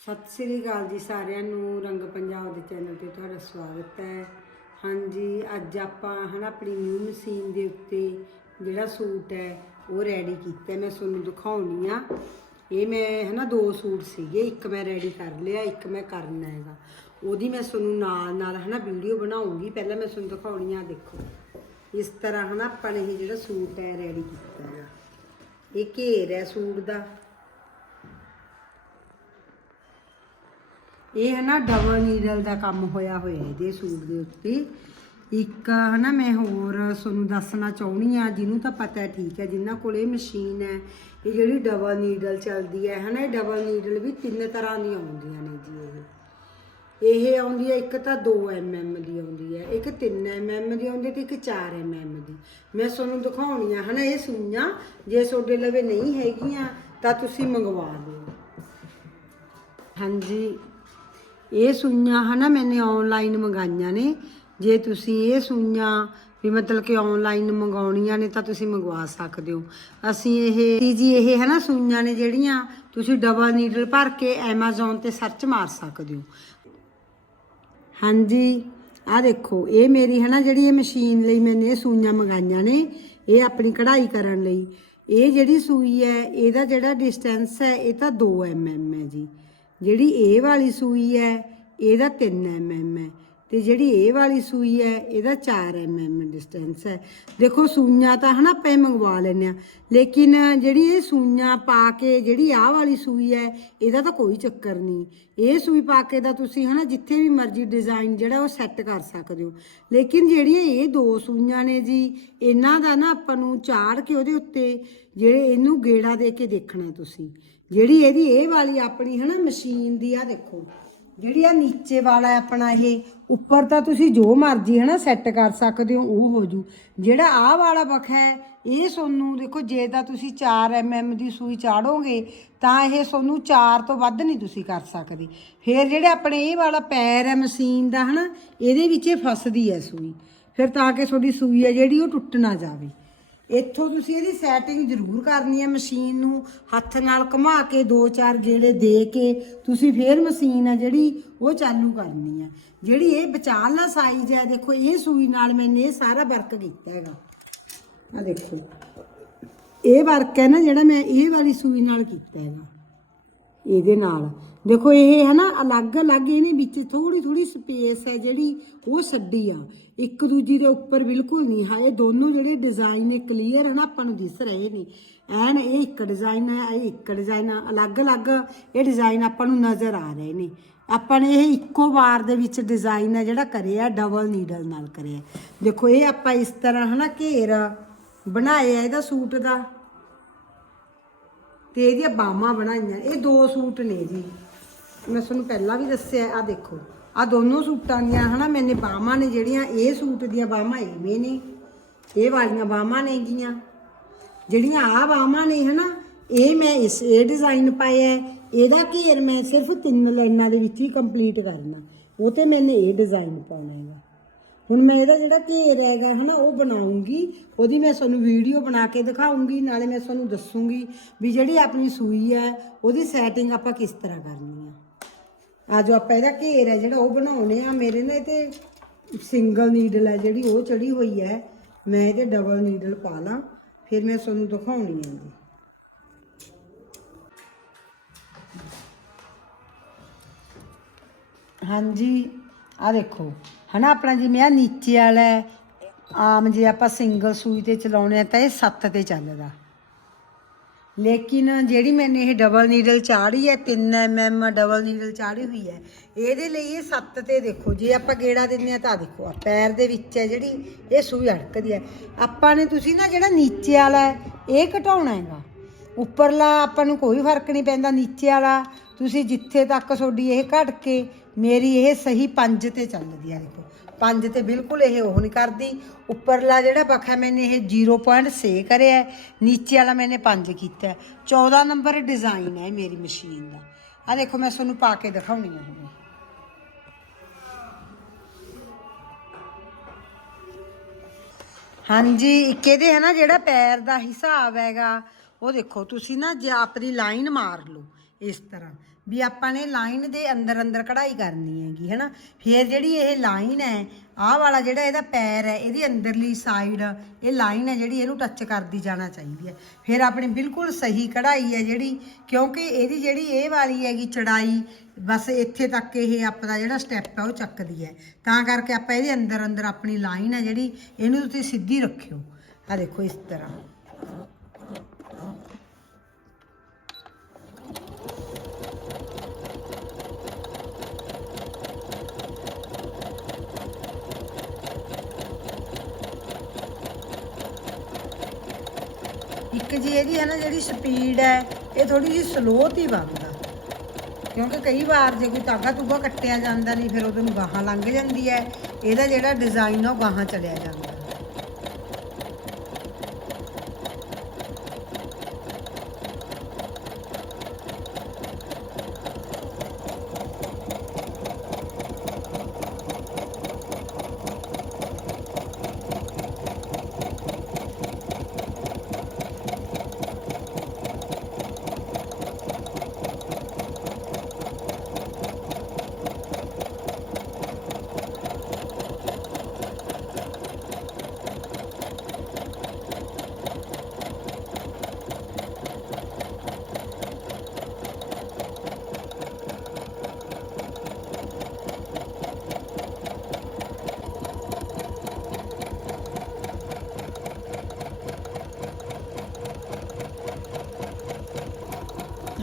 ਸਤਿ ਸ੍ਰੀ ਅਕਾਲ ਜੀ ਸਾਰਿਆਂ ਨੂੰ, ਰੰਗ ਪੰਜਾਬ ਦੇ ਚੈਨਲ ਤੇ ਤੁਹਾਡਾ ਸਵਾਗਤ ਹੈ। ਹਾਂਜੀ, ਅੱਜ ਆਪਾਂ ਹਨਾ ਆਪਣੀ ਨਿਊ ਮਸ਼ੀਨ ਦੇ ਉੱਤੇ ਜਿਹੜਾ ਸੂਟ ਹੈ, ਉਹ ਰੈਡੀ ਕੀਤਾ। ਮੈਂ ਤੁਹਾਨੂੰ ਦਿਖਾਉਣੀ ਆ। ਇਹ ਮੈਂ ਹਨਾ ਦੋ ਸੂਟ ਸੀਗੇ, ਇੱਕ ਮੈਂ ਰੈਡੀ ਕਰ ਲਿਆ, ਇੱਕ ਮੈਂ ਕਰਨਾ ਹੈਗਾ। ਉਹਦੀ ਮੈਂ ਤੁਹਾਨੂੰ ਨਾਲ ਨਾਲ ਹਨਾ ਵੀਡੀਓ ਬਣਾਉਂਗੀ। ਪਹਿਲਾਂ ਮੈਂ ਤੁਹਾਨੂੰ ਦਿਖਾਉਣੀ ਆ, ਦੇਖੋ। ਇਸ ਤਰ੍ਹਾਂ ਹਨਾ ਆਪਾਂ ਨੇ ਇਹ ਜਿਹੜਾ ਸੂਟ ਹੈ ਰੈਡੀ ਕੀਤਾ ਹੈਗਾ ਇਹ ਘੇਰ ਹੈ ਸੂਟ ਦਾ। ਇਹ ਹੈ ਨਾ ਡਬਲ ਨੀਡਲ ਦਾ ਕੰਮ ਹੋਇਆ ਹੋਇਆ ਇਹਦੇ ਸੂਟ ਦੇ ਉੱਤੇ। ਇੱਕ ਹਨਾ ਮੈਂ ਹੋਰ ਤੁਹਾਨੂੰ ਦੱਸਣਾ ਚਾਹੁੰਦੀ ਆ ਜਿਹਨੂੰ ਤਾਂ ਪਤਾ ਹੈ ਠੀਕ ਹੈ, ਜਿਨ੍ਹਾਂ ਕੋਲ ਇਹ ਮਸ਼ੀਨ ਹੈ, ਇਹ ਜਿਹੜੀ ਡਬਲ ਨੀਡਲ ਚੱਲਦੀ ਹੈ ਹਨਾ, ਇਹ ਡਬਲ ਨੀਡਲ ਵੀ ਤਿੰਨ ਤਰ੍ਹਾਂ ਦੀਆਂ ਆਉਂਦੀਆਂ ਨੇ ਜੀ ਇਹ। ਇਹ ਆਉਂਦੀ ਹੈ, ਇੱਕ ਤਾਂ 2 mm ਦੀ ਆਉਂਦੀ ਹੈ, ਇੱਕ 3 mm ਦੀ ਆਉਂਦੀ ਹੈ ਤੇ ਇੱਕ 4 mm ਦੀ। ਮੈਂ ਤੁਹਾਨੂੰ ਦਿਖਾਉਣੀ ਆ ਹਨਾ ਇਹ ਸੂਈਆਂ, ਜੇ ਤੁਹਾਡੇ ਲਵੇ ਨਹੀਂ ਹੈਗੀਆਂ ਤਾਂ ਤੁਸੀਂ ਮੰਗਵਾ ਲਿਓ ਹਾਂਜੀ। ਇਹ ਸੂਈਆਂ ਹਨਾ ਮੈਨੇ ਆਨਲਾਈਨ ਮੰਗਾਈਆਂ ਨੇ। ਜੇ ਤੁਸੀਂ ਇਹ ਸੂਈਆਂ ਵੀ ਮਤਲਬ ਕਿ ਆਨਲਾਈਨ ਮੰਗਾਉਣੀਆਂ ਨੇ ਤਾਂ ਤੁਸੀਂ ਮੰਗਵਾ ਸਕਦੇ ਹੋ। ਅਸੀਂ ਇਹ ਜੀ ਇਹ ਹੈ ਨਾ ਸੂਈਆਂ ਨੇ ਜਿਹੜੀਆਂ, ਤੁਸੀਂ ਡਬਲ ਨੀਡਲ ਭਰ ਕੇ Amazon ਤੇ ਸਰਚ ਮਾਰ ਸਕਦੇ ਹੋ। ਹਾਂਜੀ ਆ ਦੇਖੋ, ਇਹ ਮੇਰੀ ਹੈ ਨਾ ਜਿਹੜੀ ਇਹ ਮਸ਼ੀਨ ਲਈ ਮੈਨੇ ਇਹ ਸੂਈਆਂ ਮੰਗਾਈਆਂ ਨੇ, ਇਹ ਆਪਣੀ ਕਢਾਈ ਕਰਨ ਲਈ। ਇਹ ਜਿਹੜੀ ਸੂਈ ਹੈ, ਇਹਦਾ ਜਿਹੜਾ ਡਿਸਟੈਂਸ ਹੈ, ਇਹ ਤਾਂ 2 mm ਹੈ ਜੀ। ਜਿਹੜੀ ਇਹ ਵਾਲੀ ਸੂਈ ਹੈ ਇਹਦਾ 3 mm ਹੈ। ਤੇ ਜਿਹੜੀ ਇਹ ਵਾਲੀ ਸੂਈ ਹੈ, ਇਹਦਾ 4 mm ਡਿਸਟੈਂਸ ਹੈ। ਦੇਖੋ, ਸੂਈਆਂ ਤਾਂ ਹਨਾ ਆਪਾਂ ਇਹ ਮੰਗਵਾ ਲੈਂਦੇ ਆ ਲੇਕਿਨ ਜਿਹੜੀ ਇਹ ਸੂਈਆਂ ਪਾ ਕੇ, ਜਿਹੜੀ ਆਹ ਵਾਲੀ ਸੂਈ ਹੈ, ਇਹਦਾ ਤਾਂ ਕੋਈ ਚੱਕਰ ਨਹੀਂ। ਇਹ ਸੂਈ ਪਾ ਕੇ ਤਾਂ ਤੁਸੀਂ ਹਨਾ ਜਿੱਥੇ ਵੀ ਮਰਜ਼ੀ ਡਿਜ਼ਾਈਨ ਜਿਹੜਾ ਉਹ ਸੈੱਟ ਕਰ ਸਕਦੇ ਹੋ। ਲੇਕਿਨ ਜਿਹੜੀਆਂ ਇਹ ਦੋ ਸੂਈਆਂ ਨੇ ਜੀ, ਇਹਨਾਂ ਦਾ ਨਾ ਆਪਾਂ ਨੂੰ ਚਾੜ ਕੇ ਉਹਦੇ ਉੱਤੇ ਜਿਹੜੇ ਇਹਨੂੰ ਗੇੜਾ ਦੇ ਕੇ ਦੇਖਣਾ ਤੁਸੀਂ। ਜਿਹੜੀ ਇਹਦੀ ਇਹ ਵਾਲੀ ਆਪਣੀ ਹਨਾ ਮਸ਼ੀਨ ਦੀ ਆ, ਦੇਖੋ। ਜਿਹੜੀ ਆ ਨੀਚੇ ਵਾਲਾ ਹੈ ਆਪਣਾ ਇਹ, ਉੱਪਰ ਤਾਂ ਤੁਸੀਂ ਜੋ ਮਰਜ਼ੀ ਹਨਾ ਸੈੱਟ ਕਰ ਸਕਦੇ ਹੋ, ਉਹ ਹੋ ਜੂ। ਜਿਹੜਾ ਆਹ ਵਾਲਾ ਬਖਾ ਹੈ, ਇਹ ਸੋਨੂੰ ਦੇਖੋ, ਜੇ ਤਾਂ ਤੁਸੀਂ 4 mm ਦੀ ਸੂਈ ਚਾੜੋਗੇ, ਤਾਂ ਇਹ ਸੋਨੂੰ 4 ਤੋਂ ਵੱਧ ਨਹੀਂ ਤੁਸੀਂ ਕਰ ਸਕਦੇ। ਫਿਰ ਜਿਹੜੇ ਆਪਣੇ ਇਹ ਵਾਲਾ ਪੈਰ ਹੈ ਮਸ਼ੀਨ ਦਾ ਹਨਾ, ਇਹਦੇ ਵਿੱਚ ਇਹ ਫਸਦੀ ਹੈ ਸੂਈ। ਫਿਰ ਤਾਂ ਕਿ ਤੁਹਾਡੀ ਸੂਈ ਹੈ ਜਿਹੜੀ ਉਹ ਟੁੱਟ ਨਾ ਜਾਵੇ। ਇੱਥੋਂ ਤੁਸੀਂ ਇਹਦੀ ਸੈਟਿੰਗ ਜ਼ਰੂਰ ਕਰਨੀ ਹੈ ਮਸ਼ੀਨ ਨੂੰ, ਹੱਥ ਨਾਲ ਘੁਮਾ ਕੇ ਦੋ ਚਾਰ ਗੇੜੇ ਦੇ ਕੇ ਤੁਸੀਂ ਫੇਰ ਮਸ਼ੀਨ ਹੈ ਜਿਹੜੀ ਉਹ ਚਾਲੂ ਕਰਨੀ ਹੈ। ਜਿਹੜੀ ਇਹ ਵਿਚਾਲਾ ਸਾਈਜ਼ ਹੈ, ਦੇਖੋ ਇਹ ਸੂਈ ਨਾਲ ਮੈਨੇ ਇਹ ਸਾਰਾ ਵਰਕ ਕੀਤਾ ਹੈਗਾ। ਆ ਦੇਖੋ। ਇਹ ਵਰਕ ਹੈ ਨਾ ਜਿਹੜਾ ਮੈਂ ਇਹ ਵਾਲੀ ਸੂਈ ਨਾਲ ਕੀਤਾ ਹੈਗਾ। ਇਹਦੇ ਨਾਲ। ਦੇਖੋ ਇਹ ਹੈ ਨਾ ਅਲੱਗ-ਅਲੱਗ ਇਹਨੇ ਵਿੱਚ ਥੋੜੀ ਥੋੜੀ ਸਪੇਸ ਹੈ ਜਿਹੜੀ ਉਹ ਛੱਡੀ ਆ। ਇੱਕ ਦੂਜੀ ਦੇ ਉੱਪਰ ਬਿਲਕੁਲ ਨਹੀਂ। ਹਾਂ ਇਹ ਦੋਨੋਂ ਜਿਹੜੇ ਡਿਜ਼ਾਈਨ ਨੇ ਕਲੀਅਰ ਹੈ ਨਾ, ਆਪਾਂ ਨੂੰ ਦਿਸ ਰਹੇ ਨੇ। ਐਨ ਇਹ ਇੱਕ ਡਿਜ਼ਾਈਨ ਹੈ, ਇਹ ਇੱਕ ਡਿਜ਼ਾਈਨ ਆ। ਅਲੱਗ-ਅਲੱਗ ਇਹ ਡਿਜ਼ਾਈਨ ਆਪਾਂ ਨੂੰ ਨਜ਼ਰ ਆ ਰਹੇ ਨੇ। ਆਪਾਂ ਨੇ ਇਹ ਇੱਕੋ ਵਾਰ ਦੇ ਵਿੱਚ ਡਿਜ਼ਾਈਨ ਹੈ ਜਿਹੜਾ ਕਰਿਆ ਡਬਲ ਨੀਡਲ ਨਾਲ ਕਰਿਆ। ਦੇਖੋ, ਇਹ ਆਪਾਂ ਇਸ ਤਰ੍ਹਾਂ ਹਨਾ ਘੇਰ ਬਣਾਇਆ ਇਹਦਾ ਸੂਟ ਦਾ। ਤੇ ਇਹਦੀਆਂ ਬਾਹਾਂ ਬਣਾਈਆਂ। ਇਹ ਦੋ ਸੂਟ ਨੇ ਜੀ। ਮੈਂ ਤੁਹਾਨੂੰ ਪਹਿਲਾਂ ਵੀ ਦੱਸਿਆ ਆ ਦੇਖੋ। ਆ ਦੋਨੋਂ ਸੂਟਾਂ ਦੀਆਂ, ਹਨਾ, ਮੈਨੇ ਬਾਹਾਂ ਨੇ ਜਿਹੜੀਆਂ, ਇਹ ਸੂਟ ਦੀਆਂ ਬਾਹਾਂ ਇਵੇਂ ਨੇ। ਇਹ ਵਾਲੀਆਂ ਬਾਹਾਂ ਨੇਗੀਆਂ ਜਿਹੜੀਆਂ ਆ ਬਾਹਾਂ ਨੇ, ਹਨਾ, ਇਹ ਮੈਂ ਇਸ, ਇਹ ਡਿਜ਼ਾਈਨ ਪਾਇਆ ਇਹਦਾ ਘੇਰ ਮੈਂ ਸਿਰਫ ਤਿੰਨ ਲਾਈਨਾਂ ਦੇ ਵਿੱਚ ਹੀ ਕੰਪਲੀਟ ਕਰਨਾ। ਉਹ ਤੇ ਮੈਨੇ ਇਹ ਡਿਜ਼ਾਈਨ ਪਾਉਣਾ ਹੈਗਾ। ਹੁਣ ਮੈਂ ਇਹਦਾ ਜਿਹੜਾ ਘੇਰ ਹੈਗਾ ਹਨਾ, ਉਹ ਬਣਾਉਂਗੀ। ਉਹਦੀ ਮੈਂ ਤੁਹਾਨੂੰ ਵੀਡੀਓ ਬਣਾ ਕੇ ਦਿਖਾਉਂਗੀ, ਨਾਲੇ ਮੈਂ ਤੁਹਾਨੂੰ ਦੱਸੂਗੀ ਵੀ ਜਿਹੜੀ ਆਪਣੀ ਸੂਈ ਹੈ, ਉਹਦੀ ਸੈਟਿੰਗ ਆਪਾਂ ਕਿਸ ਤਰ੍ਹਾਂ ਕਰਨੀ ਆ। ਆ ਜੋ ਆਪਾਂ ਇਹਦਾ ਘੇਰ ਹੈ, ਜਿਹੜਾ ਉਹ ਬਣਾਉਣੇ ਆ, ਮੇਰੇ ਨੇ ਤੇ ਸਿੰਗਲ ਨੀਡਲ ਹੈ, ਜਿਹੜੀ ਉਹ ਚੜੀ ਹੋਈ ਹੈ, ਮੈਂ ਇਹਦੇ ਡਬਲ ਨੀਡਲ ਪਾ ਲਾਂ, ਫਿਰ ਮੈਂ ਤੁਹਾਨੂੰ ਦਿਖਾਉਣੀ ਹੈ ਜੀ ਹਾਂਜੀ ਆ ਦੇਖੋ। ਹਨਾ, ਆਪਣਾ ਜਿਵੇਂ ਆ ਨੀਚੇ ਵਾਲਾ ਆਮ ਜੇ ਆਪਾਂ ਸਿੰਗਲ ਸੂਈ ਤੇ ਚਲਾਉਣੇ ਆ ਤਾਂ ਇਹ 7 ਤੇ ਚੱਲਦਾ। ਲੇਕਿਨ ਜਿਹੜੀ ਮੈਨੇ ਇਹ ਡਬਲ ਨੀਡਲ ਚਾੜੀ ਹੈ 3 mm ਡਬਲ ਨੀਡਲ ਚਾੜੀ ਹੋਈ ਹੈ, ਇਹਦੇ ਲਈ ਇਹ 7 ਤੇ ਦੇਖੋ, ਜੇ ਆਪਾਂ ਗੇੜਾ ਦਿੰਦੇ ਆ ਤਾਂ ਦੇਖੋ, ਆ ਪੈਰ ਦੇ ਵਿੱਚ ਹੈ ਜਿਹੜੀ, ਇਹ ਸੂਈ ਅੜਕਦੀ ਹੈ। ਆਪਾਂ ਨੇ ਤੁਸੀਂ ਨਾ ਜਿਹੜਾ ਨੀਚੇ ਵਾਲਾ ਇਹ ਘਟਾਉਣਾ ਹੈਗਾ। ਉੱਪਰਲਾ ਆਪਾਂ ਨੂੰ ਕੋਈ ਫ਼ਰਕ ਨਹੀਂ ਪੈਂਦਾ, ਨੀਚੇ ਵਾਲਾ ਤੁਸੀਂ ਜਿੱਥੇ ਤੱਕ ਤੁਹਾਡੀ ਇਹ ਘਟ ਕੇ ਮੇਰੀ ਇਹ ਸਹੀ ਪੰਜ ਤੇ ਚੱਲਦੀ ਆ ਦੇਖੋ। 5 ਤੇ ਬਿਲਕੁਲ ਇਹ ਉਹ ਨਹੀਂ ਕਰਦੀ। ਉੱਪਰਲਾ ਜਿਹੜਾ ਬਖਾ ਮੈਨੇ ਇਹ 0.6 ਕਰਿਆ ਨੀਚੇ ਵਾਲਾ ਮੈਨੇ 5 ਕੀਤਾ ਹੈ। 14 ਨੰਬਰ ਡਿਜ਼ਾਈਨ ਹੈ ਮੇਰੀ ਮਸ਼ੀਨ ਦਾ। ਆ ਦੇਖੋ, ਮੈਂ ਤੁਹਾਨੂੰ ਪਾ ਕੇ ਦਿਖਾਉਣੀ ਹੈ ਹੁਣ ਹਾਂਜੀ, ਇੱਕ ਇਹਦੇ ਹੈ ਨਾ ਜਿਹੜਾ ਪੈਰ ਦਾ ਹਿਸਾਬ ਹੈਗਾ, ਉਹ ਦੇਖੋ, ਤੁਸੀਂ ਨਾ ਜੇ ਆਪਣੀ ਲਾਈਨ ਮਾਰ ਲਓ ਇਸ ਤਰ੍ਹਾਂ। ਵੀ ਆਪਾਂ ਨੇ ਲਾਈਨ ਦੇ ਅੰਦਰ ਅੰਦਰ ਕਢਾਈ ਕਰਨੀ ਹੈਗੀ, ਹੈਨਾ? ਫਿਰ ਜਿਹੜੀ ਇਹ ਲਾਈਨ ਹੈ, ਆਹ ਵਾਲਾ ਜਿਹੜਾ ਇਹਦਾ ਪੈਰ ਹੈ, ਇਹਦੀ ਅੰਦਰਲੀ ਸਾਈਡ ਇਹ ਲਾਈਨ ਹੈ ਜਿਹੜੀ ਇਹਨੂੰ ਟੱਚ ਕਰਦੀ ਜਾਣਾ ਚਾਹੀਦੀ ਹੈ। ਫਿਰ ਆਪਣੀ ਬਿਲਕੁਲ ਸਹੀ ਕਢਾਈ ਹੈ ਜਿਹੜੀ, ਕਿਉਂਕਿ ਇਹਦੀ ਜਿਹੜੀ ਇਹ ਵਾਲੀ ਹੈਗੀ ਚੜਾਈ, ਬਸ ਇੱਥੇ ਤੱਕ ਇਹ ਆਪਣਾ ਜਿਹੜਾ ਸਟੈਪ ਹੈ ਉਹ ਚੱਕਦੀ ਹੈ। ਤਾਂ ਕਰਕੇ ਆਪਾਂ ਇਹਦੇ ਅੰਦਰ ਅੰਦਰ ਆਪਣੀ ਲਾਈਨ ਹੈ ਜਿਹੜੀ, ਇਹਨੂੰ ਤੁਸੀਂ ਸਿੱਧੀ ਰੱਖਿਓ। ਆ ਦੇਖੋ ਇਸ ਤਰ੍ਹਾਂ। ਕਿ ਜੀ ਇਹਦੀ ਹੈ ਨਾ ਜਿਹੜੀ ਸਪੀਡ ਹੈ, ਇਹ ਥੋੜੀ ਜਿਹੀ ਸਲੋ ਹੀ ਬਣਦਾ ਕਿਉਂਕਿ ਕਈ ਵਾਰ ਜੇ ਕੋਈ ਧਾਗਾ ਤੂਗਾ ਕੱਟਿਆ ਜਾਂਦਾ ਨਹੀਂ, ਫਿਰ ਉਹਦੇ ਨੂੰ ਗਾਹਾਂ ਲੰਘ ਜਾਂਦੀ ਹੈ। ਇਹਦਾ ਜਿਹੜਾ ਡਿਜ਼ਾਈਨ ਆ, ਉਹ ਗਾਹਾਂ ਚਲਿਆ ਜਾਂਦਾ।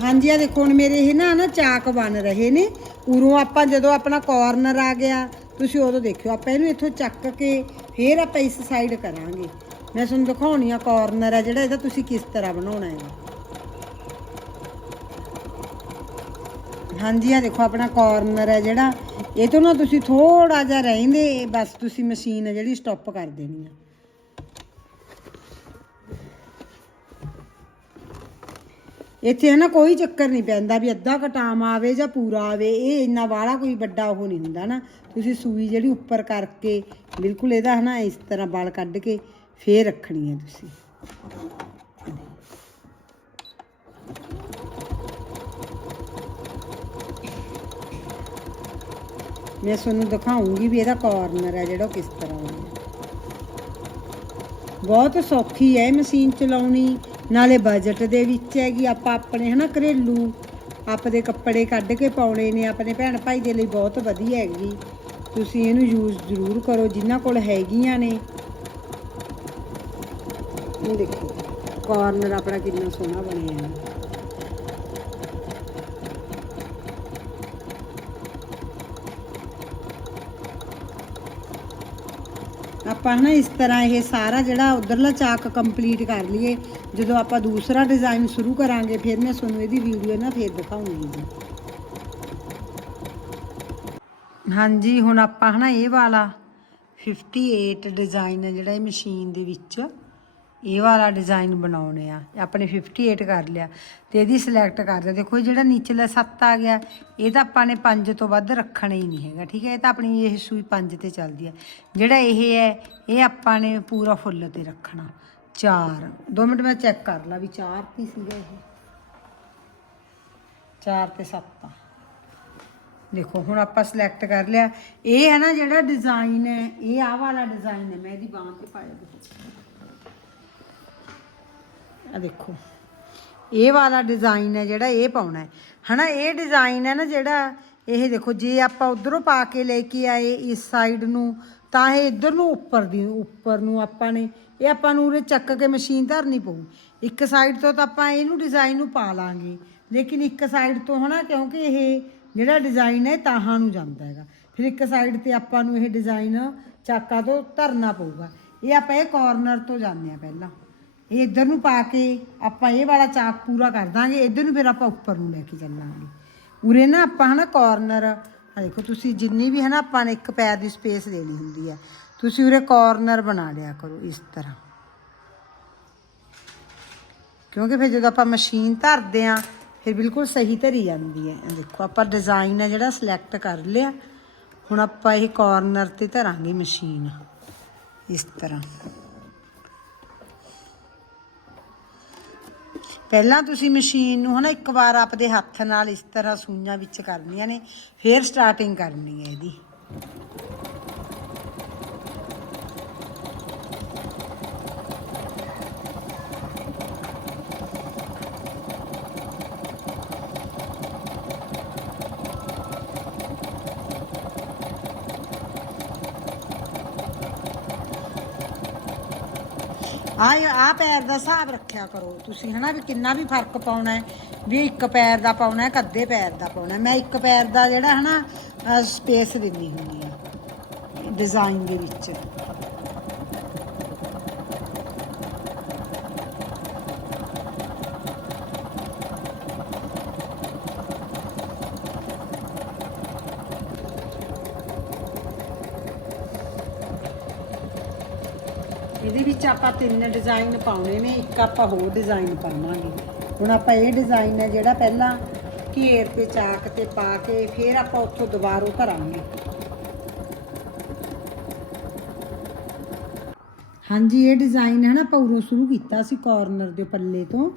ਹਾਂਜੀ ਆ ਦੇਖੋ, ਹੁਣ ਮੇਰੇ ਇਹ ਨਾ ਨਾ ਚਾਕ ਬਣ ਰਹੇ ਨੇ। ਉਰੋਂ ਆਪਾਂ ਜਦੋਂ ਆਪਣਾ ਕਾਰਨਰ ਆ ਗਿਆ, ਤੁਸੀਂ ਉਦੋਂ ਦੇਖਿਓ, ਆਪਾਂ ਇਹਨੂੰ ਇੱਥੋਂ ਚੱਕ ਕੇ ਫੇਰ ਆਪਾਂ ਇਸ ਸਾਈਡ ਕਰਾਂਗੇ। ਮੈਂ ਤੁਹਾਨੂੰ ਦਿਖਾਉਣੀ ਆ ਕਾਰਨਰ ਆ ਜਿਹੜਾ, ਇਹਦਾ ਤੁਸੀਂ ਕਿਸ ਤਰ੍ਹਾਂ ਬਣਾਉਣਾ ਹੈ। ਹਾਂਜੀ ਆ ਦੇਖੋ, ਆਪਣਾ ਕਾਰਨਰ ਹੈ ਜਿਹੜਾ। ਇਹ ਤੋਂ ਨਾ ਤੁਸੀਂ ਥੋੜਾ ਜਿਹਾ ਰਹਿੰਦੇ, ਬਸ ਤੁਸੀਂ ਮਸ਼ੀਨ ਹੈ ਜਿਹੜੀ ਸਟਾਪ ਕਰ ਦੇਣੀ ਆ। ਇੱਥੇ ਹੈ ਨਾ ਕੋਈ ਚੱਕਰ ਨਹੀਂ ਪੈਂਦਾ ਵੀ ਅੱਧਾ ਕਟਾਮ ਆਵੇ ਜਾਂ ਪੂਰਾ ਆਵੇ, ਇਹ ਇੰਨਾ ਵਾਲਾ ਕੋਈ ਵੱਡਾ ਉਹ ਨਹੀਂ ਹੁੰਦਾ ਨਾ। ਤੁਸੀਂ ਸੂਈ ਜਿਹੜੀ ਉੱਪਰ ਕਰਕੇ ਬਿਲਕੁਲ ਇਹਦਾ ਹੈ ਨਾ ਇਸ ਤਰ੍ਹਾਂ ਵਾਲ ਕੱਢ ਕੇ ਫੇਰ ਰੱਖਣੀ ਹੈ ਤੁਸੀਂ। ਮੈਂ ਤੁਹਾਨੂੰ ਦਿਖਾਉਂਗੀ ਵੀ ਇਹਦਾ ਕਾਰਨਰ ਹੈ ਜਿਹੜਾ ਉਹ ਕਿਸ ਤਰ੍ਹਾਂ ਹੈ ਬਹੁਤ ਸੌਖੀ ਹੈ ਇਹ ਮਸ਼ੀਨ ਚਲਾਉਣੀ। ਨਾਲੇ ਬਜਟ ਦੇ ਵਿੱਚ ਹੈਗੀ ਆਪਾਂ ਆਪਣੇ ਹਨਾ ਘਰੇਲੂ ਆਪਦੇ ਕੱਪੜੇ ਕੱਢ ਕੇ ਪਾਉਣੇ ਨੇ, ਆਪਣੇ ਭੈਣ ਭਾਈ ਦੇ ਲਈ ਬਹੁਤ ਵਧੀਆ ਹੈਗੀ। ਤੁਸੀਂ ਇਹਨੂੰ ਯੂਜ਼ ਜ਼ਰੂਰ ਕਰੋ, ਜਿਨ੍ਹਾਂ ਕੋਲ ਹੈਗੀਆਂ ਨੇ। ਇਹ ਦੇਖੋ ਕਾਰਨਰ ਆਪਣਾ ਕਿੰਨਾ ਸੋਹਣਾ ਬਣਿਆ ਹੈ। ਆਪਾਂ ਨਾ ਇਸ ਤਰ੍ਹਾਂ ਇਹ ਸਾਰਾ ਜਿਹੜਾ ਉਧਰਲਾ ਚਾਕ ਕੰਪਲੀਟ ਕਰ ਲਈਏ, ਜਦੋਂ ਆਪਾਂ ਦੂਸਰਾ ਡਿਜ਼ਾਈਨ ਸ਼ੁਰੂ ਕਰਾਂਗੇ, ਫਿਰ ਮੈਂ ਤੁਹਾਨੂੰ ਇਹਦੀ ਵੀਡੀਓ ਨਾ ਫੇਰ ਦਿਖਾਉਂਗੀ। ਜੀ ਹਾਂਜੀ, ਹੁਣ ਆਪਾਂ ਹਨਾ ਇਹ ਵਾਲਾ 58 ਡਿਜ਼ਾਈਨ ਹੈ ਜਿਹੜਾ ਇਹ ਮਸ਼ੀਨ ਦੇ ਵਿੱਚ। ਇਹ ਵਾਲਾ ਡਿਜ਼ਾਈਨ ਬਣਾਉਣੇ ਆ। ਆਪਣੇ 58 ਕਰ ਲਿਆ। ਤੇ ਇਹਦੀ ਸਿਲੈਕਟ ਕਰ ਲਿਆ। ਦੇਖੋ ਇਹ ਜਿਹੜਾ ਨੀਚਲਾ 7 ਆ ਗਿਆ, ਇਹ ਤਾਂ ਆਪਾਂ ਨੇ 5 ਤੋਂ ਵੱਧ ਰੱਖਣਾ ਹੀ ਨਹੀਂ ਹੈਗਾ, ਠੀਕ ਹੈ? ਇਹ ਤਾਂ ਆਪਣੀ ਇਹ ਸੂਈ 5 ਤੇ ਚੱਲਦੀ ਹੈ ਜਿਹੜਾ ਇਹ ਹੈ, ਇਹ ਆਪਾਂ ਨੇ ਪੂਰਾ ਫੁੱਲ ਤੇ ਰੱਖਣਾ। 4 2 ਮਿੰਟ ਮੈਂ ਚੈੱਕ ਕਰ ਲਾ ਵੀ 4 ਕੀ ਸੀਗਾ ਇਹ। 4 ਤੇ 7 ਦੇਖੋ, ਹੁਣ ਆਪਾਂ ਸਿਲੈਕਟ ਕਰ ਲਿਆ। ਇਹ ਹੈ ਨਾ ਜਿਹੜਾ ਡਿਜ਼ਾਈਨ ਹੈ, ਇਹ ਆਹ ਵਾਲਾ ਡਿਜ਼ਾਈਨ ਹੈ। ਮੈਂ ਇਹਦੀ ਬਾਂਹ ਤੇ ਪਾਇਆ। ਦੇਖੋ ਆ ਦੇਖੋ। ਇਹ ਵਾਲਾ ਡਿਜ਼ਾਈਨ ਹੈ ਜਿਹੜਾ ਇਹ ਪਾਉਣਾ ਹੈ। ਹਨਾ, ਇਹ ਡਿਜ਼ਾਈਨ ਹੈ ਨਾ ਜਿਹੜਾ ਇਹ ਦੇਖੋ, ਜੇ ਆਪਾਂ ਉਧਰੋਂ ਪਾ ਕੇ ਲੈ ਕੇ ਆਏ ਇਸ ਸਾਈਡ ਨੂੰ, ਤਾਂ ਇਹ ਇੱਧਰ ਨੂੰ ਉੱਪਰ ਦੀ, ਉੱਪਰ ਨੂੰ ਆਪਾਂ ਨੇ, ਇਹ ਆਪਾਂ ਨੂੰ ਉਰੇ ਚੱਕ ਕੇ ਮਸ਼ੀਨ ਧਰਨੀ ਪਊ। ਇੱਕ ਸਾਈਡ ਤੋਂ ਤਾਂ ਆਪਾਂ ਇਹਨੂੰ ਡਿਜ਼ਾਈਨ ਨੂੰ ਪਾ ਲਾਂਗੇ। ਲੇਕਿਨ ਇੱਕ ਸਾਈਡ ਤੋਂ ਹਨਾ, ਕਿਉਂਕਿ ਇਹ ਜਿਹੜਾ ਡਿਜ਼ਾਈਨ ਹੈ, ਇਹ ਤਾਹਾਂ ਨੂੰ ਜਾਂਦਾ ਹੈਗਾ। ਫਿਰ ਇੱਕ ਸਾਈਡ ਤੇ ਆਪਾਂ ਨੂੰ ਇਹ ਡਿਜ਼ਾਈਨ ਚਾਕਾ ਤੋਂ ਧਰਨਾ ਪਊਗਾ। ਇਹ ਆਪਾਂ ਇਹ ਕਾਰਨਰ ਤੋਂ ਜਾਂਦੇ ਆ ਪਹਿਲਾਂ। ਇਹ ਇੱਧਰ ਨੂੰ ਪਾ ਕੇ ਆਪਾਂ ਇਹ ਵਾਲਾ ਚਾਕ ਪੂਰਾ ਕਰ ਦਾਂਗੇ, ਇੱਧਰ ਨੂੰ ਫਿਰ ਆਪਾਂ ਉੱਪਰ ਨੂੰ ਲੈ ਕੇ ਚੱਲਾਂਗੇ। ਉਰੇ ਨਾ ਆਪਾਂ ਹਨਾ ਕਾਰਨਰ ਆ ਦੇਖੋ ਤੁਸੀਂ ਜਿੰਨੀ ਵੀ ਹਨਾ ਆਪਾਂ ਨੇ ਇੱਕ ਪੈਰ ਦੀ ਸਪੇਸ ਦੇਣੀ ਹੁੰਦੀ ਹੈ ਤੁਸੀਂ ਉਰੇ ਕਾਰਨਰ ਬਣਾ ਲਿਆ ਕਰੋ ਇਸ ਤਰ੍ਹਾਂ। ਕਿਉਂਕਿ ਫਿਰ ਜਦੋਂ ਆਪਾਂ ਮਸ਼ੀਨ ਧਰਦੇ ਆ, ਫਿਰ ਬਿਲਕੁਲ ਸਹੀ ਧਰੀ ਜਾਂਦੀ ਹੈ ਦੇਖੋ ਆਪਾਂ ਡਿਜ਼ਾਈਨ ਹੈ ਜਿਹੜਾ ਸਿਲੈਕਟ ਕਰ ਲਿਆ, ਹੁਣ ਆਪਾਂ ਇਹ ਕਾਰਨਰ ਤੇ ਧਰਾਂਗੇ ਮਸ਼ੀਨ ਇਸ ਤਰ੍ਹਾਂ। ਪਹਿਲਾਂ ਤੁਸੀਂ ਮਸ਼ੀਨ ਨੂੰ ਹਨਾ ਇੱਕ ਵਾਰ ਆਪਦੇ ਹੱਥ ਨਾਲ ਇਸ ਤਰ੍ਹਾਂ ਸੂਈਆਂ ਵਿੱਚ ਕਰਨੀਆਂ ਨੇ, ਫਿਰ ਸਟਾਰਟਿੰਗ ਕਰਨੀ ਹੈ ਇਹਦੀ। ਆ ਆ ਪੈਰ ਦਾ ਹਿਸਾਬ ਰੱਖਿਆ ਕਰੋ। ਤੁਸੀਂ ਹਨਾ ਵੀ ਕਿੰਨਾ ਵੀ ਫ਼ਰਕ ਪਾਉਣਾ ਹੈ, ਵੀ ਇੱਕ ਪੈਰ ਦਾ ਪਾਉਣਾ ਹੈ ਕੱਦੇ ਪੈਰ ਦਾ ਪਾਉਣਾ ਮੈਂ ਇੱਕ ਪੈਰ ਦਾ ਜਿਹੜਾ ਹਨਾ ਸਪੇਸ ਦਿੰਨੀ ਹੁੰਦੀ ਆ ਡਿਜ਼ਾਈਨ ਦੇ ਵਿੱਚ ਇਹਦੇ ਵਿੱਚ ਆਪਾਂ ਤਿੰਨ ਡਿਜ਼ਾਈਨ ਪਾਉਣੇ ਨੇ, ਇੱਕ ਆਪਾਂ ਹੋਰ ਡਿਜ਼ਾਈਨ ਪਾਵਾਂਗੇ। ਹੁਣ ਆਪਾਂ ਇਹ ਡਿਜ਼ਾਈਨ ਹੈ ਜਿਹੜਾ ਪਹਿਲਾਂ ਘੇਰ ਤੇ ਚਾਕ ਤੇ ਪਾ ਕੇ ਫਿਰ ਆਪਾਂ ਉੱਥੋਂ ਦੁਬਾਰੋਂ ਧਰਾਂਗੇ ਹਾਂਜੀ, ਇਹ ਡਿਜ਼ਾਈਨ ਹੈ ਨਾ, ਆਪਾਂ ਉਰੋਂ ਸ਼ੁਰੂ ਕੀਤਾ ਸੀ ਕਾਰਨਰ ਦੇ ਪੱਲੇ ਤੋਂ।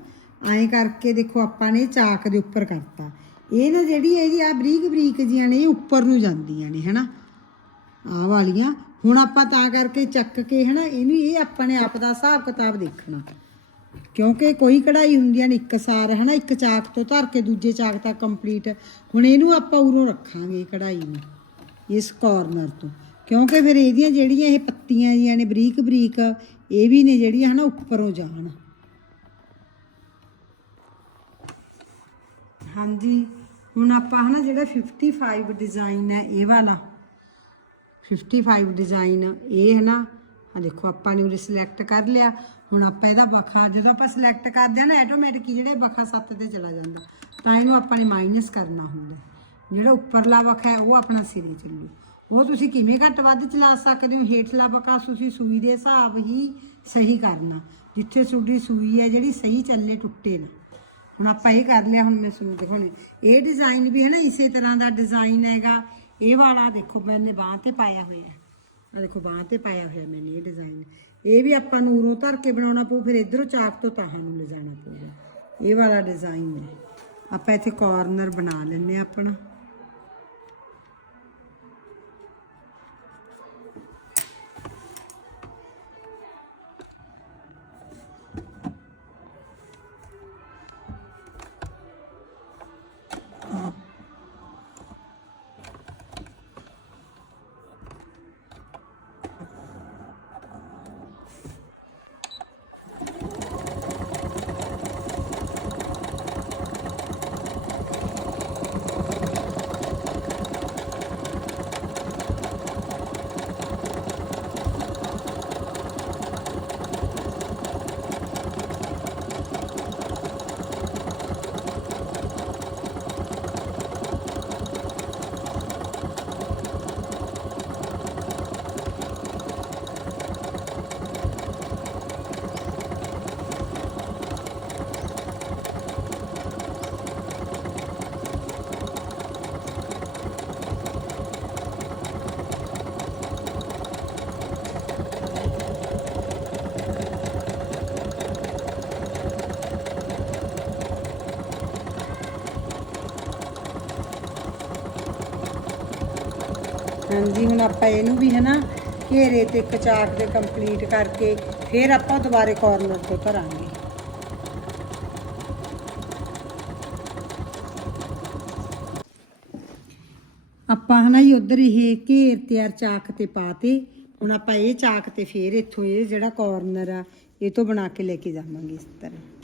ਐਂ ਕਰਕੇ ਦੇਖੋ, ਆਪਾਂ ਨੇ ਚਾਕ ਦੇ ਉੱਪਰ ਕਰਤਾ। ਇਹ ਨਾ ਜਿਹੜੀ ਇਹਦੀ ਆ ਬਰੀਕ ਬਰੀਕ ਜੀਆਂ ਨੇ, ਇਹ ਉੱਪਰ ਨੂੰ ਜਾਂਦੀਆਂ ਨੇ, ਹੈਨਾ? ਆ ਵਾਲੀਆਂ। ਹੁਣ ਆਪਾਂ ਤਾਂ ਕਰਕੇ ਚੱਕ ਕੇ ਹਨਾ ਇਹਨੂੰ ਇਹ ਆਪਣੇ ਆਪ ਦਾ ਹਿਸਾਬ ਕਿਤਾਬ ਦੇਖਣਾ। ਕਿਉਂਕਿ ਕੋਈ ਕਢਾਈ ਹੁੰਦੀਆਂ ਨੇ, ਇੱਕ ਸਾਰ ਹਨਾ, ਇੱਕ ਚਾਕ ਤੋਂ ਧਰ ਕੇ ਦੂਜੇ ਚਾਕ ਤੱਕ ਕੰਪਲੀਟ ਹੁਣ ਇਹਨੂੰ ਆਪਾਂ ਉਰੋਂ ਰੱਖਾਂਗੇ ਕਢਾਈ ਨੂੰ, ਇਸ ਕਾਰਨਰ ਤੋਂ। ਕਿਉਂਕਿ ਫਿਰ ਇਹਦੀਆਂ ਜਿਹੜੀਆਂ ਇਹ ਪੱਤੀਆਂ ਜੀਆਂ ਨੇ ਬਰੀਕ ਬਰੀਕ, ਇਹ ਵੀ ਨੇ ਜਿਹੜੀਆਂ ਹਨਾ ਉੱਪਰੋਂ ਜਾਣ। ਹਾਂਜੀ, ਹੁਣ ਆਪਾਂ ਹਨਾ ਜਿਹੜਾ 55 ਡਿਜ਼ਾਈਨ ਹੈ, ਇਹ ਵਾਲਾ। 55 ਡਿਜ਼ਾਈਨ ਇਹ ਹੈ ਨਾ ਆ ਦੇਖੋ ਆਪਾਂ ਨੇ ਉਹ ਸਿਲੈਕਟ ਕਰ ਲਿਆ। ਹੁਣ ਆਪਾਂ ਇਹਦਾ ਬਖਾ, ਜਦੋਂ ਆਪਾਂ ਸਿਲੈਕਟ ਕਰਦੇ ਆ ਨਾ ਆਟੋਮੈਟਿਕ ਜਿਹੜੇ ਬਖਾ 7 ਤੇ ਚਲਾ ਜਾਂਦਾ। ਤਾਂ ਇਹਨੂੰ ਆਪਾਂ ਨੇ ਮਾਈਨਸ ਕਰਨਾ ਹੁੰਦਾ। ਜਿਹੜਾ ਉੱਪਰਲਾ ਬਖਾ ਹੈ, ਉਹ ਆਪਣਾ ਸਿਰੇ ਚੱਲੂ। ਉਹ ਤੁਸੀਂ ਕਿਵੇਂ ਘੱਟ ਵੱਧ ਚਲਾ ਸਕਦੇ ਹੋ? ਹੇਠਲਾ ਬਖਾ ਤੁਸੀਂ ਸੂਈ ਦੇ ਹਿਸਾਬ ਹੀ ਸਹੀ ਕਰਨਾ। ਜਿੱਥੇ ਤੁਹਾਡੀ ਸੂਈ ਹੈ, ਜਿਹੜੀ ਸਹੀ ਚੱਲੇ, ਟੁੱਟੇ ਨਾ। ਹੁਣ ਆਪਾਂ ਇਹ ਕਰ ਲਿਆ, ਹੁਣ ਮੈਂ ਸੂਟ ਦਿਖਾਉਣੇ। ਇਹ ਡਿਜ਼ਾਈਨ ਵੀ ਹੈ ਨਾ, ਇਸੇ ਤਰ੍ਹਾਂ ਦਾ ਡਿਜ਼ਾਈਨ ਹੈਗਾ। ਇਹ ਵਾਲਾ ਦੇਖੋ, ਮੈਨੇ ਬਾਹ ਤੇ ਪਾਇਆ ਹੋਇਆ ਆ ਦੇਖੋ, ਬਾਹ ਤੇ ਪਾਇਆ ਹੋਇਆ ਮੈਨੇ ਇਹ ਡਿਜ਼ਾਈਨ ਇਹ ਵੀ ਆਪਾਂ ਨੂੰ ਉਰੋਂ ਧਰ ਕੇ ਬਣਾਉਣਾ ਪਊ, ਫਿਰ ਇਧਰੋਂ ਚਾਕ ਤੋਂ ਤਾਹਾਂ ਨੂੰ ਲਿਜਾਣਾ ਪਊਗਾ। ਇਹ ਵਾਲਾ ਡਿਜ਼ਾਈਨ ਹੈ। ਆਪਾਂ ਇੱਥੇ ਕਾਰਨਰ ਬਣਾ ਲੈਨੇ ਆ ਆਪਣਾ। ਹਾਂਜੀ, ਹੁਣ ਆਪਾਂ ਇਹਨੂੰ ਵੀ ਹੈ ਘੇਰੇ ਤੇ ਇੱਕ ਦੇ ਕੰਪਲੀਟ ਕਰਕੇ ਫਿਰ ਆਪਾਂ ਦੁਬਾਰੇ ਕਾਰਨਰ ਤੋਂ ਧਰਾਂਗੇ। ਆਪਾਂ ਹਨਾ ਜੀ ਉਧਰ ਇਹ ਘੇਰ ਤੇ ਯਾਰ ਚਾਕ ਤੇ ਪਾਤੇ ਹੁਣ ਆਪਾਂ ਇਹ ਚਾਕ ਤੇ ਫੇਰ ਇੱਥੋਂ ਇਹ ਜਿਹੜਾ ਕਾਰਨਰ ਆ, ਇਹ ਤੋਂ ਬਣਾ ਕੇ ਲੈ ਕੇ ਜਾਵਾਂਗੇ ਇਸ ਤਰ੍ਹਾਂ।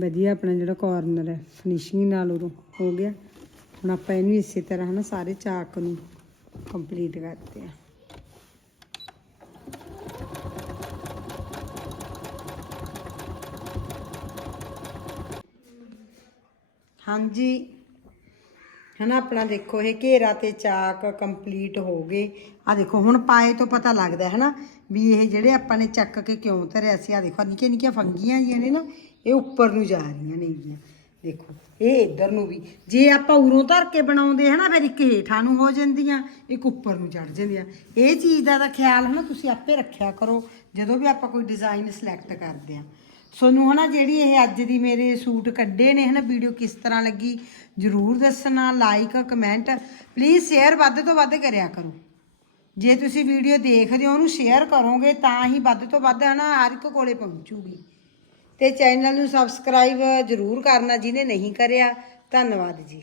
ਵਧੀਆ ਆਪਣਾ ਜਿਹੜਾ ਕਾਰਨਰ ਹੈ ਫਿਨਿਸ਼ਿੰਗ ਨਾਲ ਉਦੋਂ ਹੋ ਗਿਆ। ਹੁਣ ਆਪਾਂ ਇਹਨੂੰ ਇਸੇ ਤਰ੍ਹਾਂ ਹਨਾ ਸਾਰੇ ਚਾਕ ਨੂੰ ਕੰਪਲੀਟ ਕਰਦੇ ਆ ਹਾਂਜੀ। ਹਨਾ ਆਪਣਾ ਦੇਖੋ, ਇਹ ਘੇਰਾ ਤੇ ਚਾਕ ਕੰਪਲੀਟ ਹੋ ਗਏ। ਆ ਦੇਖੋ, ਹੁਣ ਪਾਏ ਤੋਂ ਪਤਾ ਲੱਗਦਾ ਹੈ ਹਨਾ ਵੀ ਇਹ ਜਿਹੜੇ ਆਪਾਂ ਨੇ ਚੱਕ ਕੇ ਕਿਉਂ ਧਰਿਆ ਸੀ ਆ ਦੇਖੋ ਨਿੱਕੀਆਂ ਨਿੱਕੀਆਂ ਫੰਗੀਆਂ ਜੀਆਂ ਨੇ ਨਾ ਇਹ ਉੱਪਰ ਨੂੰ ਜਾ ਰਹੀਆਂ ਨੇਗੀਆਂ ਦੇਖੋ, ਇਹ ਇੱਧਰ ਨੂੰ ਵੀ। ਜੇ ਆਪਾਂ ਉਰੋਂ ਧਰ ਕੇ ਬਣਾਉਂਦੇ ਹਨਾ, ਫਿਰ ਇੱਕ ਹੇਠਾਂ ਨੂੰ ਹੋ ਜਾਂਦੀਆਂ, ਇੱਕ ਉੱਪਰ ਨੂੰ ਚੜ ਜਾਂਦੀਆਂ। ਇਹ ਚੀਜ਼ ਦਾ ਤਾਂ ਖਿਆਲ ਹਨਾ, ਤੁਸੀਂ ਆਪੇ ਰੱਖਿਆ ਕਰੋ, ਜਦੋਂ ਵੀ ਆਪਾਂ ਕੋਈ ਡਿਜ਼ਾਈਨ ਸਿਲੈਕਟ ਕਰਦੇ ਆ ਸੋਨੂੰ ਹਨਾ, ਜਿਹੜੀ ਇਹ ਅੱਜ ਦੀ ਮੇਰੇ ਸੂਟ ਕੱਢੇ ਨੇ ਹਨਾ, ਵੀਡੀਓ ਕਿਸ ਤਰ੍ਹਾਂ ਲੱਗੀ, ਜਰੂਰ ਦੱਸਣਾ ਲਾਈਕ ਕਮੈਂਟ ਪਲੀਜ਼ ਸ਼ੇਅਰ ਵੱਧ ਤੋਂ ਵੱਧ ਕਰਿਆ ਕਰੋ। ਜੇ ਤੁਸੀਂ ਵੀਡੀਓ ਦੇਖਦੇ ਹੋ, ਉਹਨੂੰ ਸ਼ੇਅਰ ਕਰੋਗੇ, ਤਾਂ ਹੀ ਵੱਧ ਤੋਂ ਵੱਧ ਹਨਾ, ਹਰ ਇੱਕ ਕੋਲੇ ਪਹੁੰਚੂਗੀ। ਤੇ ਚੈਨਲ ਨੂੰ ਸਬਸਕ੍ਰਾਈਬ ਜਰੂਰ ਕਰਨਾ ਜਿਹਨੇ ਨਹੀਂ ਕਰਿਆ। ਧੰਨਵਾਦ ਜੀ।